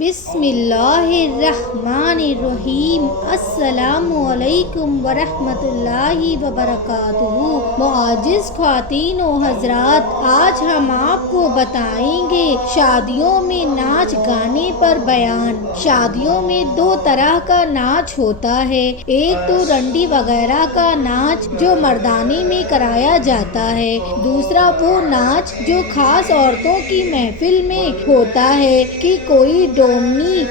بسم اللہ الرحمن الرحیم۔ السلام علیکم ورحمۃ اللہ وبرکاتہ۔ معزز خواتین و حضرات، آج ہم آپ کو بتائیں گے شادیوں میں ناچ گانے پر بیان۔ شادیوں میں دو طرح کا ناچ ہوتا ہے، ایک تو رنڈی وغیرہ کا ناچ جو مردانے میں کرایا جاتا ہے، دوسرا وہ ناچ جو خاص عورتوں کی محفل میں ہوتا ہے کہ کوئی ڈومنی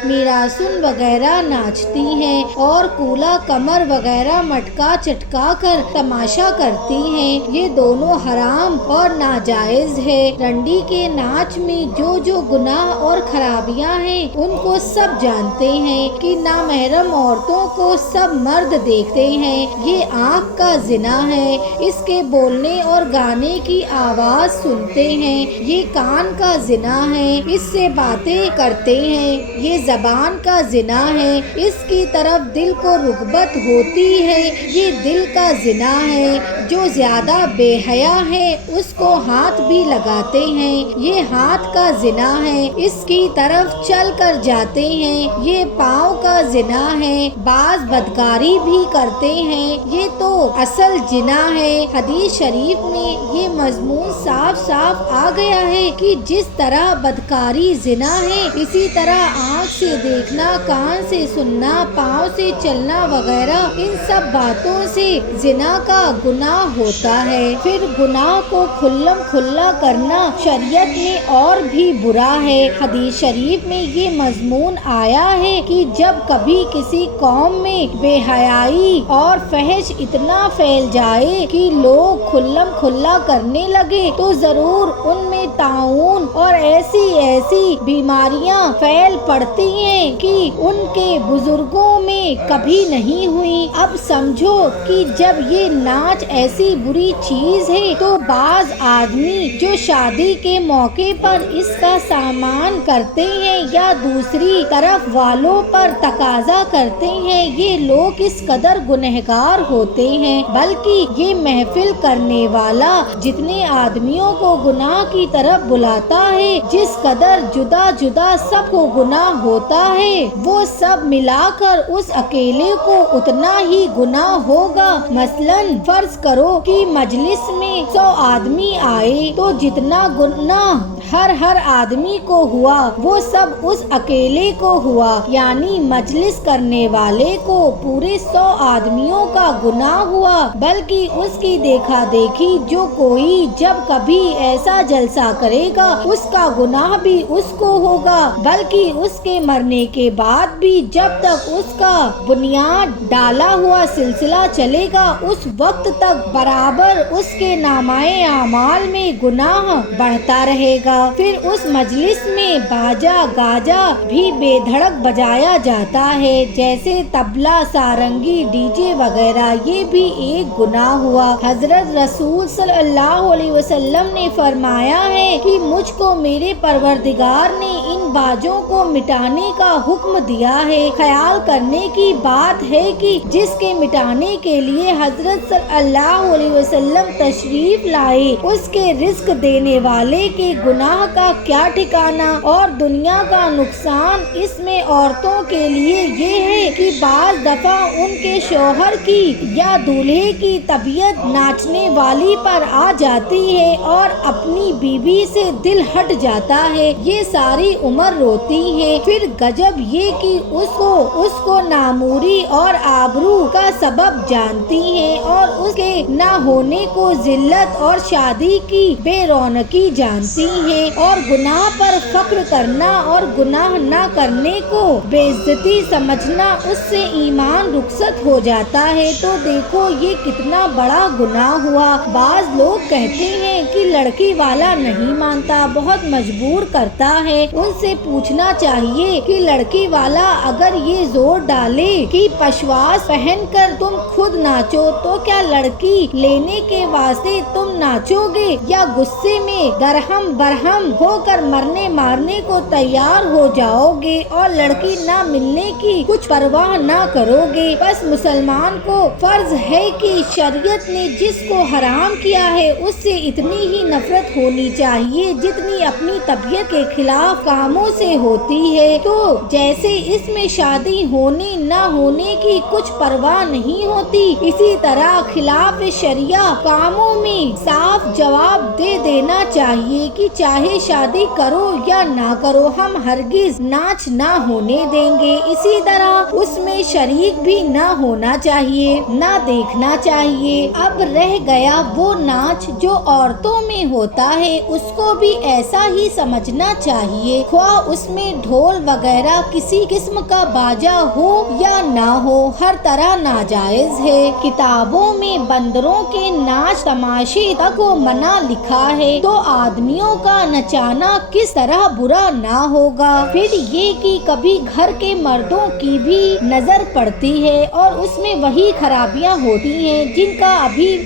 میراسن وغیرہ ناچتی ہیں اور کولا کمر وغیرہ مٹکا چٹکا کر تماشا کرتی ہیں۔ یہ دونوں حرام اور ناجائز ہے۔ رنڈی کے ناچ میں جو گناہ اور خرابیاں ہیں ان کو سب جانتے ہیں کہ نامحرم عورتوں کو سب مرد دیکھتے ہیں۔ یہ آنکھ کا زنا ہے، اس کے بولنے اور گانے کی آواز سنتے ہیں۔ یہ کان کا زنا ہے، اس سے باتیں کرتے ہیں۔ یہ زبان کا زنا ہے، اس کی طرف دل کو رغبت ہوتی ہے۔ یہ دل کا زنا ہے، جو زیادہ بے حیا ہے اس کو ہاتھ بھی لگاتے ہیں۔ یہ ہاتھ کا زنا ہے، اس کی طرف چل کر جاتے ہیں۔ یہ پاؤں کا زنا ہے، بعض بدکاری بھی کرتے ہیں۔ یہ تو اصل زنا ہے۔ حدیث شریف میں یہ مضمون صاف صاف آ گیا ہے کہ جس طرح بدکاری زنا ہے، اسی طرح آنکھ سے دیکھنا، کان سے سننا، پاؤں سے چلنا وغیرہ ان سب باتوں سے زنا کا گناہ ہوتا ہے۔ پھر گناہ کو کھلم کھلا کرنا شریعت میں اور بھی برا ہے۔ حدیث شریف میں یہ مضمون آیا ہے کہ جب کبھی کسی قوم میں بے حیائی اور فحش اتنا پھیل جائے کہ لوگ کھلم کھلا کرنے لگے تو ضرور ان میں طاعون اور ایسی بیماریاں پھیل پڑتی ہیں کہ ان کے بزرگوں میں کبھی نہیں ہوئی۔ اب سمجھو کہ جب یہ ناچ ایسی بری چیز ہے تو بعض آدمی جو شادی کے موقع پر اس کا سامان کرتے ہیں یا دوسری طرف والوں پر تقاضا کرتے ہیں، یہ لوگ کس قدر گنہگار ہوتے ہیں۔ بلکہ یہ محفل کرنے والا جتنے آدمیوں کو گناہ کی طرف بلاتا ہے، جس قدر جدا جدا سب کو گناہ ہوتا ہے، وہ سب ملا کر اس اکیلے کو اتنا ہی گناہ ہوگا۔ مثلاً فرض کرو کہ مجلس میں 100 آدمی آئے تو جتنا گناہ ہر آدمی کو ہوا وہ سب اس اکیلے کو ہوا، یعنی مجلس کرنے والے کو پورے 100 آدمیوں کا گناہ ہوا۔ بلکہ اس کی دیکھا دیکھی جو کوئی جب کبھی ایسا جلسہ کرے گا اس کا گناہ بھی اس کو ہوگا، بلکہ اس کے مرنے کے بعد بھی جب تک اس کا بنیاد ڈالا ہوا سلسلہ چلے گا اس وقت تک برابر اس کے نامۂ اعمال میں گناہ بڑھتا رہے گا۔ پھر اس مجلس میں باجا گاجا بھی بے دھڑک بجایا جاتا ہے، جیسے طبلہ، سارنگی، ڈی جے وغیرہ، یہ بھی ایک گناہ ہوا۔ حضرت رسول صلی اللہ علیہ وسلم نے فرمایا ہے کہ مجھ کو میرے پروردگار نے ان باجوں کو مٹانے کا حکم دیا ہے۔ خیال کرنے کی بات ہے کہ جس کے مٹانے کے لیے حضرت صلی اللہ علیہ وسلم تشریف لائے، اس کے رزق دینے والے کے گناہ کا کیا ٹھکانہ اور دنیا کا نقصان اس میں عورتوں کے لیے یہ ہے کہ بعض دفعہ ان کے شوہر کی یا دولہے کی طبیعت ناچنے والی پر آ جاتی ہے اور اپنی بیوی سے دل ہٹ جاتا ہے، یہ ساری عمر روتی ہے۔ پھر گجب یہ کہ اس کو ناموری اور آبرو کا سبب جانتی ہے اور اس کے نہ ہونے کو ذلت اور شادی کی بے رونقی جانتی ہے، اور گناہ پر فخر کرنا اور گناہ نہ کرنے کو بے عزتی سمجھنا اس سے ایمان رخصت ہو جاتا ہے۔ تو دیکھو یہ کتنا بڑا گناہ ہوا۔ بعض لوگ کہتے ہیں کہ لڑکی والا نہیں مانتا، بہت مجبور کرتا ہے۔ ان سے پوچھنا چاہیے کہ لڑکی والا اگر یہ زور ڈالے کہ پشواس پہن کر تم خود ناچو تو کیا لڑکی لینے کے واسطے تم ناچو گے، یا غصے میں درہم برہم ہو کر مرنے مارنے کو تیار ہو جاؤ گے اور لڑکی نہ ملنے کی کچھ پرواہ نہ کرو گے؟ بس مسلمان کو فرض ہے کہ شریعت نے جس کو حرام کیا ہے اس سے اتنی ہی نفرت ہونی چاہیے جتنی اپنی طبیعت کے خلاف کاموں کاموں سے ہوتی ہے، تو جیسے اس میں شادی ہونے نہ ہونے کی کچھ پرواہ نہیں ہوتی، اسی طرح خلاف شریعہ کاموں میں صاف جواب دے دینا چاہیے کہ چاہے شادی کرو یا نہ کرو، ہم ہرگز ناچ نہ ہونے دیں گے۔ اسی طرح اس میں شریک بھی نہ ہونا چاہیے، نہ دیکھنا چاہیے۔ اب رہ گیا وہ ناچ جو عورتوں میں ہوتا ہے، اس کو بھی ایسا ہی سمجھنا چاہیے، خواہ اس میں ڈھول وغیرہ کسی قسم کا باجا ہو یا نہ ہو، ہر طرح ناجائز ہے۔ کتابوں میں بندروں کے ناچ تماشے تک منع لکھا ہے، تو آدمیوں کا نچانا کس طرح برا نہ ہوگا۔ پھر یہ کہ کبھی گھر کے مردوں کی بھی نظر پڑتی ہے اور اس میں وہی خرابیاں ہوتی ہیں جن کا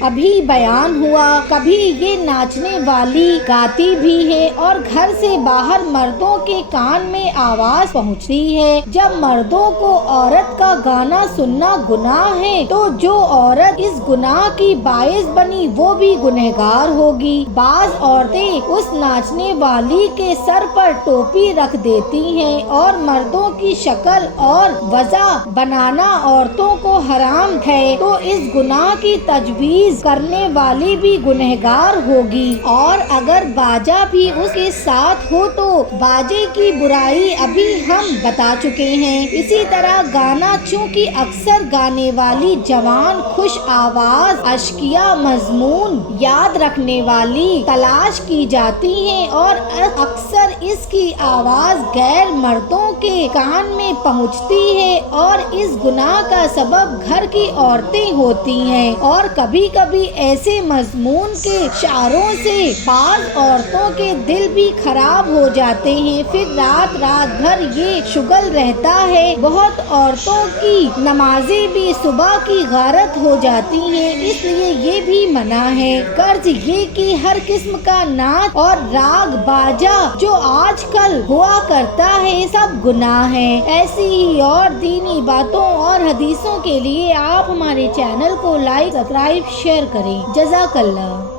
ابھی بیان ہوا۔ کبھی یہ ناچنے والی گاتی بھی ہے اور گھر سے باہر مردوں کے کان میں آواز پہنچتی ہے۔ جب مردوں کو عورت کا گانا سننا گناہ ہے تو جو عورت اس گناہ کی باعث بنی وہ بھی گنہگار ہوگی۔ بعض عورتیں اس ناچنے والی کے سر پر ٹوپی رکھ دیتی ہیں اور مردوں کی شکل اور وضع بنانا عورتوں کو حرام ہے، تو اس گناہ کی تجویز کرنے والی بھی گنہگار ہوگی۔ اور اگر باجا بھی اس کے ساتھ ہو تو باجے کی برائی ابھی ہم بتا چکے ہیں۔ اسی طرح گانا چونکہ اکثر گانے والی جوان خوش آواز اشکیا مضمون یاد رکھنے والی تلاش کی جاتی ہیں اور اکثر اس کی آواز غیر مردوں کے کان میں پہنچتی ہے اور اس گناہ کا سبب گھر کی عورتیں ہوتی ہیں، اور کبھی کبھی ایسے مضمون کے شعروں سے بعض عورتوں کے دل بھی خراب ہو جاتے ہیں، پھر رات بھر یہ شغل رہتا ہے۔ بہت عورتوں کی نمازیں بھی صبح کی غارت ہو جاتی ہیں، اس لیے یہ بھی منع ہے۔ غرض یہ کہ ہر قسم کا ناچ اور راگ باجا جو آج کل ہوا کرتا ہے سب گناہ ہے۔ ایسی ہی اور دینی باتوں اور حدیثوں کے لیے آپ ہمارے چینل کو لائک، سبسکرائب، شیئر کریں۔ جزاک اللہ۔